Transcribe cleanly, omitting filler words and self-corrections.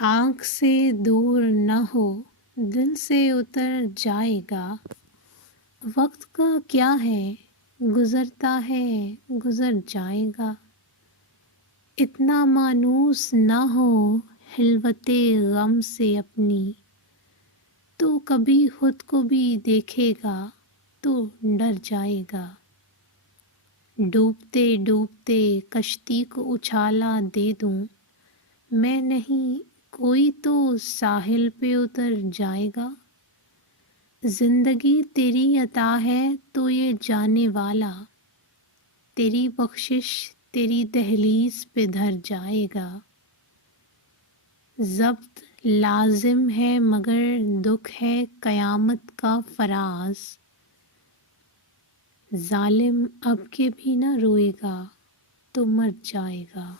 آنکھ سے دور نہ ہو دل سے اتر جائے گا۔ وقت کا کیا ہے گزرتا ہے گزر جائے گا۔ اتنا مانوس نہ ہو حلوت غم سے اپنی، تو کبھی خود کو بھی دیکھے گا تو ڈر جائے گا۔ ڈوبتے ڈوبتے کشتی کو اچھالا دے دوں میں نہیں، کوئی تو ساحل پہ اتر جائے گا۔ زندگی تیری عطا ہے تو یہ جانے والا، تیری بخشش تیری دہلیز پہ دھر جائے گا۔ ضبط لازم ہے مگر دکھ ہے قیامت کا فراز، ظالم اب کے بھی نہ روئے گا تو مر جائے گا۔